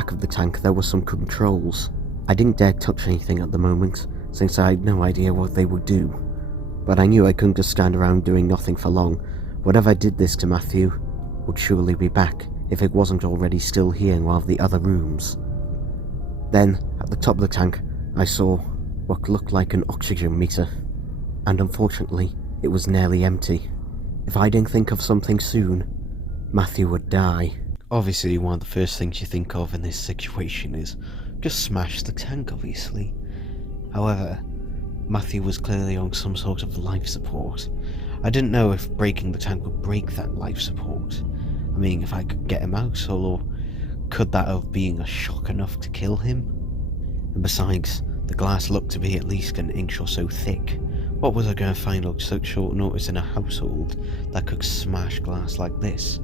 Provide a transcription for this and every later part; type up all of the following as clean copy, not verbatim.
back of the tank there were some controls. I didn't dare touch anything at the moment, since I had no idea what they would do. But I knew I couldn't just stand around doing nothing for long. Whatever did this to Matthew would surely be back, if it wasn't already still here in one of the other rooms. Then, at the top of the tank, I saw what looked like an oxygen meter, and unfortunately, it was nearly empty. If I didn't think of something soon, Matthew would die. Obviously, one of the first things you think of in this situation is just smash the tank, obviously. However, Matthew was clearly on some sort of life support. I didn't know if breaking the tank would break that life support. I mean, if I could get him out, or could that have been a shock enough to kill him? And besides, the glass looked to be at least an inch or so thick. What was I going to find on such short notice in a household that could smash glass like this?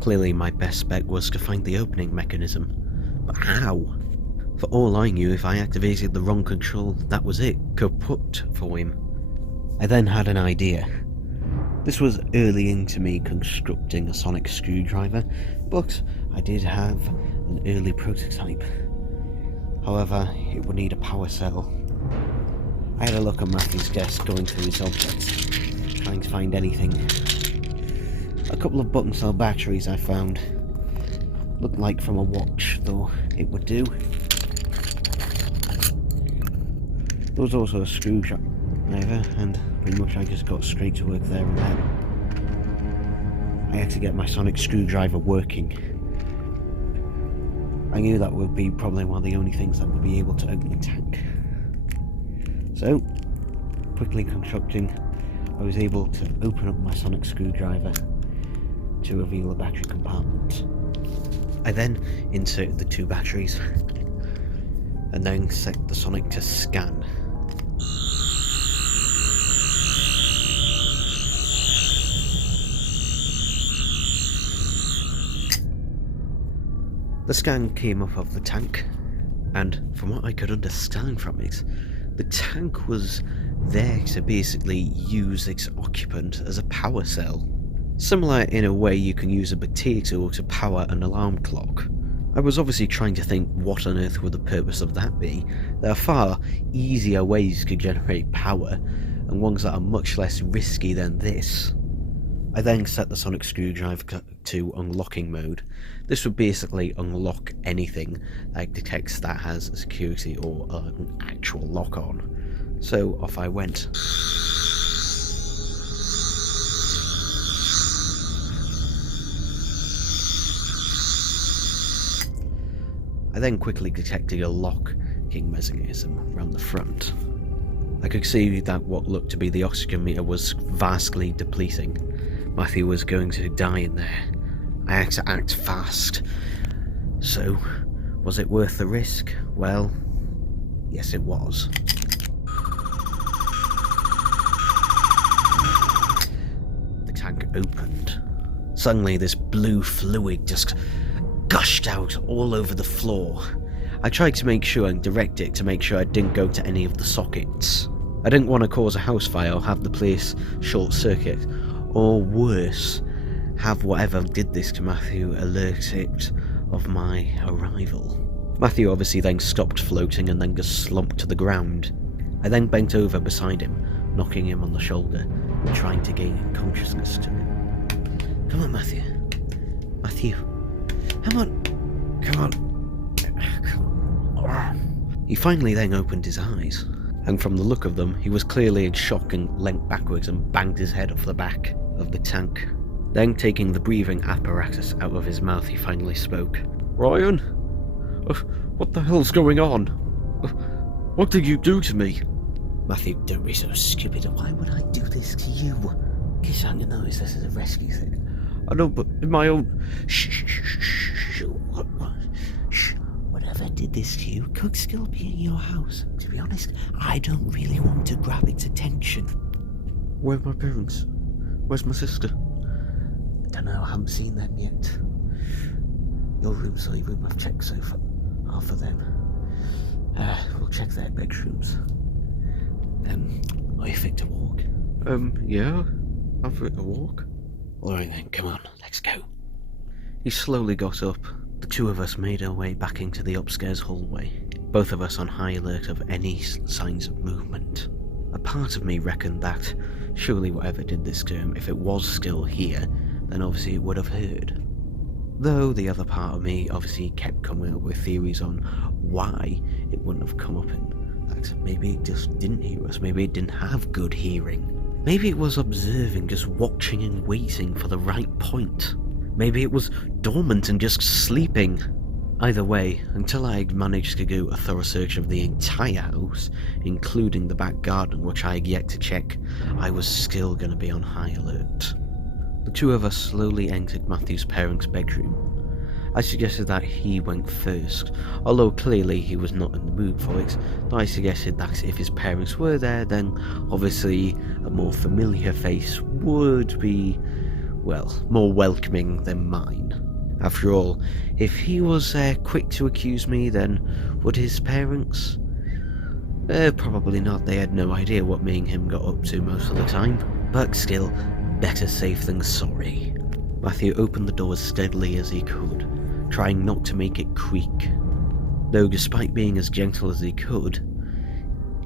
Clearly my best bet was to find the opening mechanism. But how? For all I knew, if I activated the wrong control, that was it, kaput for him. I then had an idea. This was early into me constructing a sonic screwdriver, but I did have an early prototype. However, it would need a power cell. I had a look at Matthew's desk, going through his objects, trying to find anything. A couple of button cell batteries I found. Looked like from a watch, though it would do. There was also a screwdriver, and pretty much I just got straight to work there and then. I had to get my sonic screwdriver working. I knew that would be probably one of the only things that would be able to open the tank. So, quickly constructing, I was able to open up my sonic screwdriver to reveal the battery compartment. I then inserted the 2 batteries, and then set the sonic to scan. The scan came up of the tank, and from what I could understand from it, the tank was there to basically use its occupant as a power cell. Similar in a way you can use a potato to power an alarm clock. I was obviously trying to think, what on earth would the purpose of that be? There are far easier ways to generate power, and ones that are much less risky than this. I then set the sonic screwdriver to unlocking mode. This would basically unlock anything that detects that has a security or an actual lock on. So off I went. I then quickly detected a locking mechanism around the front. I could see that what looked to be the oxygen meter was vastly depleting. Matthew was going to die in there. I had to act fast. So, was it worth the risk? Well, yes it was. The tank opened. Suddenly this blue fluid just gushed out all over the floor. I tried to make sure and direct it to make sure I didn't go to any of the sockets. I didn't want to cause a house fire or have the place short circuit, or worse, have whatever did this to Matthew alert it of my arrival. Matthew obviously then stopped floating and then just slumped to the ground. I then bent over beside him, knocking him on the shoulder and trying to gain consciousness to him. Come on, Matthew. Matthew. Come on. Come on. He finally then opened his eyes, and from the look of them, he was clearly in shock and leant backwards and banged his head off the back of the tank. Then, taking the breathing apparatus out of his mouth, he finally spoke. Ryan? What the hell's going on? What did you do to me? Matthew, don't be so stupid. Why would I do this to you? Kiss on your nose, this is a rescue thing. I know, but in my own... Shh. What? Shh. Whatever did this to you could still be in your house. To be honest, I don't really want to grab its attention. Where are my parents? Where's my sister? I don't know, I haven't seen them yet. Your room's the only room I've checked so far. Half of them. We'll check their bedrooms. Are you fit to walk? Yeah. I'm fit to walk. Alright then, come on, let's go. He slowly got up, The two of us made our way back into the upstairs hallway, both of us on high alert of any signs of movement. A part of me reckoned that surely whatever did this to him, if it was still here, then obviously it would have heard. Though the other part of me obviously kept coming up with theories on why it wouldn't have come up, and that maybe it just didn't hear us, maybe it didn't have good hearing. Maybe it was observing, just watching and waiting for the right point. Maybe it was dormant and just sleeping. Either way, until I had managed to do a thorough search of the entire house, including the back garden which I had yet to check, I was still going to be on high alert. The two of us slowly entered Matthew's parents' bedroom. I suggested that he went first, although clearly he was not in the mood for it. I suggested that if his parents were there, then obviously a more familiar face would be, well, more welcoming than mine. After all, if he was quick to accuse me, then would his parents? Probably not. They had no idea what me and him got up to most of the time. But still, better safe than sorry. Matthew opened the door as steadily as he could, trying not to make it creak. Though despite being as gentle as he could,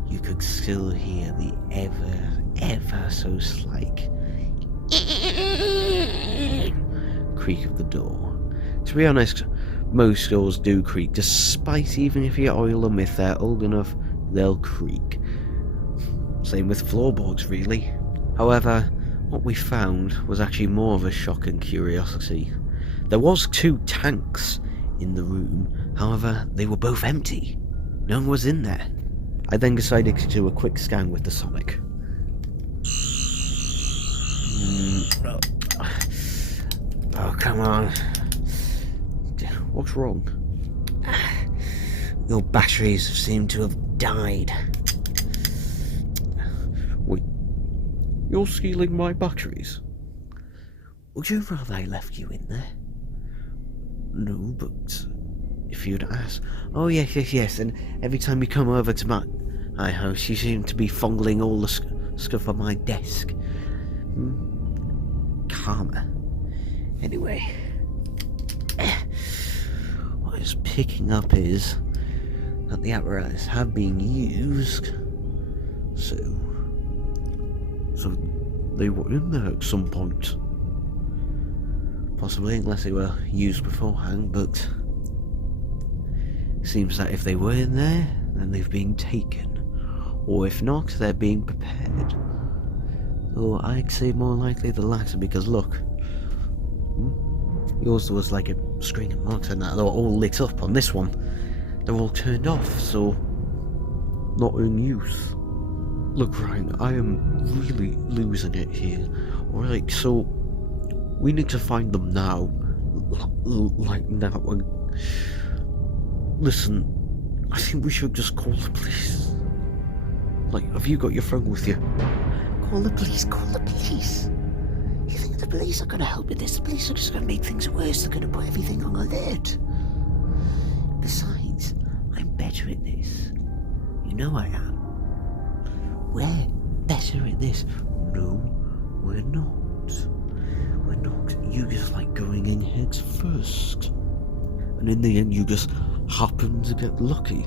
you could still hear the ever so slight creak of the door. To be honest, most doors do creak, despite even if you oil them, if they're old enough, they'll creak. Same with floorboards, really. However, what we found was actually more of a shock and curiosity. There was 2 tanks in the room, however, they were both empty. No one was in there. I then decided to do a quick scan with the sonic. Oh, come on. What's wrong? Your batteries seem to have died. Wait, you're stealing my batteries? Would you rather I left you in there? No, but if you'd ask... Oh, yes, and every time you come over to my house, you seem to be fondling all the stuff on my desk. Karma. Anyway, what I was picking up is that the apparatus had been used, so they were in there at some point. Possibly, unless they were used beforehand, but it seems that if they were in there, then they've been taken, or if not, they're being prepared. Or I'd say more likely the latter, because look, yours was like a string of marks and that, they're all lit up. On this one, they're all turned off, so not in use. Look, Ryan, I am really losing it here. Alright, so we need to find them now. Like now. Listen, I think we should just call the police. Like, have you got your phone with you? Call the police. You think the police are going to help with this? The police are just going to make things worse. They're going to put everything on alert. Besides, I'm better at this. You know I am. We're better at this. No, we're not. We're not. You just like going in heads first. And in the end, you just happen to get lucky.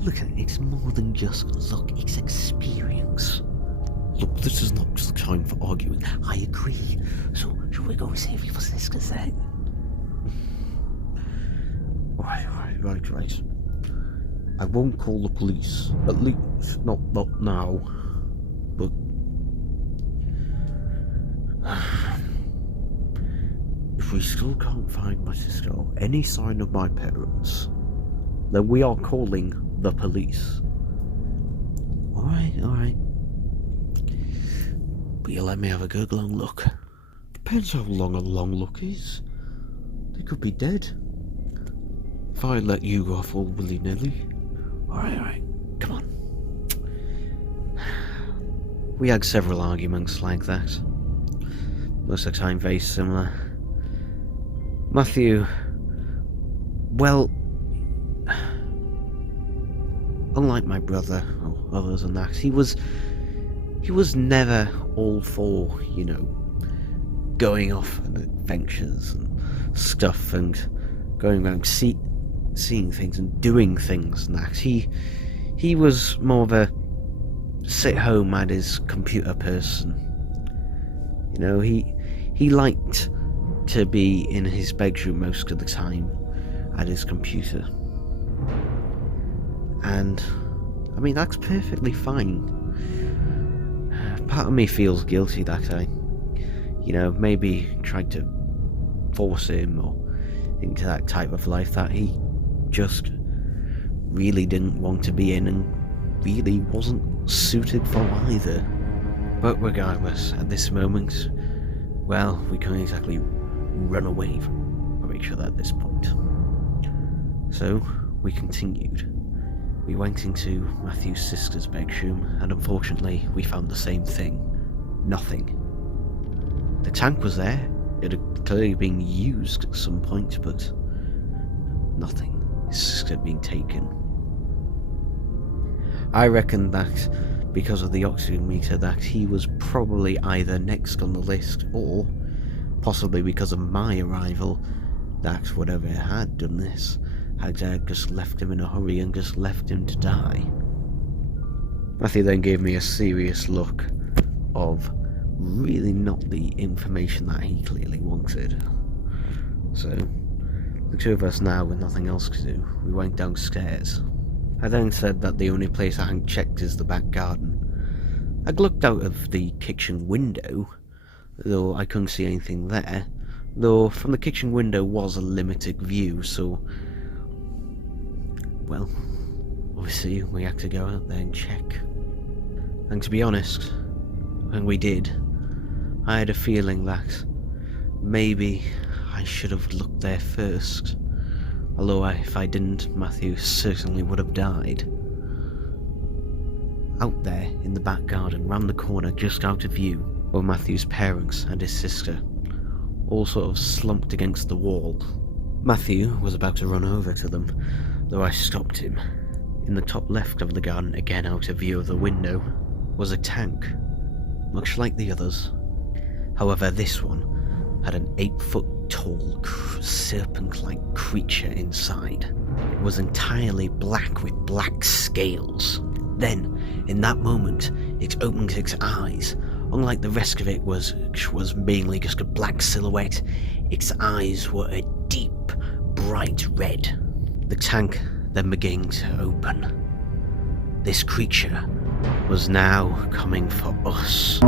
Look, it's more than just luck. It's experience. Look, this is not the time for arguing. I agree. So, should we go and see if your sister's there? Right. I won't call the police. At least, not now. But... if we still can't find my sister or any sign of my parents, then we are calling the police. Alright. But you let me have a good long look. Depends how long a long look is. They could be dead. If I let you go off all willy-nilly. Alright. Come on. We had several arguments like that. Most of the time very similar. Matthew, well, unlike my brother or others and that, he was never all for, going off on adventures and stuff and going around seeing things and doing things and that. He was more of a sit home at his computer person. You know, he liked to be in his bedroom most of the time at his computer. And I mean, that's perfectly fine. Part of me feels guilty that I, maybe tried to force him or into that type of life that he just really didn't want to be in and really wasn't suited for either. But regardless, at this moment, well, we can't exactly run away from each other at this point. So, we continued. We went into Matthew's sister's bedroom, and unfortunately, we found the same thing. Nothing. The tank was there. It had clearly been used at some point, but nothing. His sister had been taken. I reckon that because of the oxygen meter that he was probably either next on the list, or possibly because of my arrival, that whatever had done this had just left him in a hurry and just left him to die. Matthew then gave me a serious look of really not the information that he clearly wanted. So, the two of us now with nothing else to do, we went downstairs. I then said that the only place I hadn't checked is the back garden. I looked out of the kitchen window, though I couldn't see anything there, though from the kitchen window was a limited view, so well, obviously we had to go out there and check. And to be honest, when we did, I had a feeling that maybe I should have looked there first. Although if I didn't, Matthew certainly would have died. Out there in the back garden, round the corner, just out of view, were Matthew's parents and his sister, all sort of slumped against the wall. Matthew was about to run over to them, though I stopped him. In the top left of the garden, again out of view of the window, was a tank, much like the others. However, this one had an 8-foot-tall, serpent-like creature inside. It was entirely black with black scales. Then, in that moment, it opened its eyes. Unlike the rest of it was mainly just a black silhouette, its eyes were a deep, bright red. The tank then began to open. This creature was now coming for us.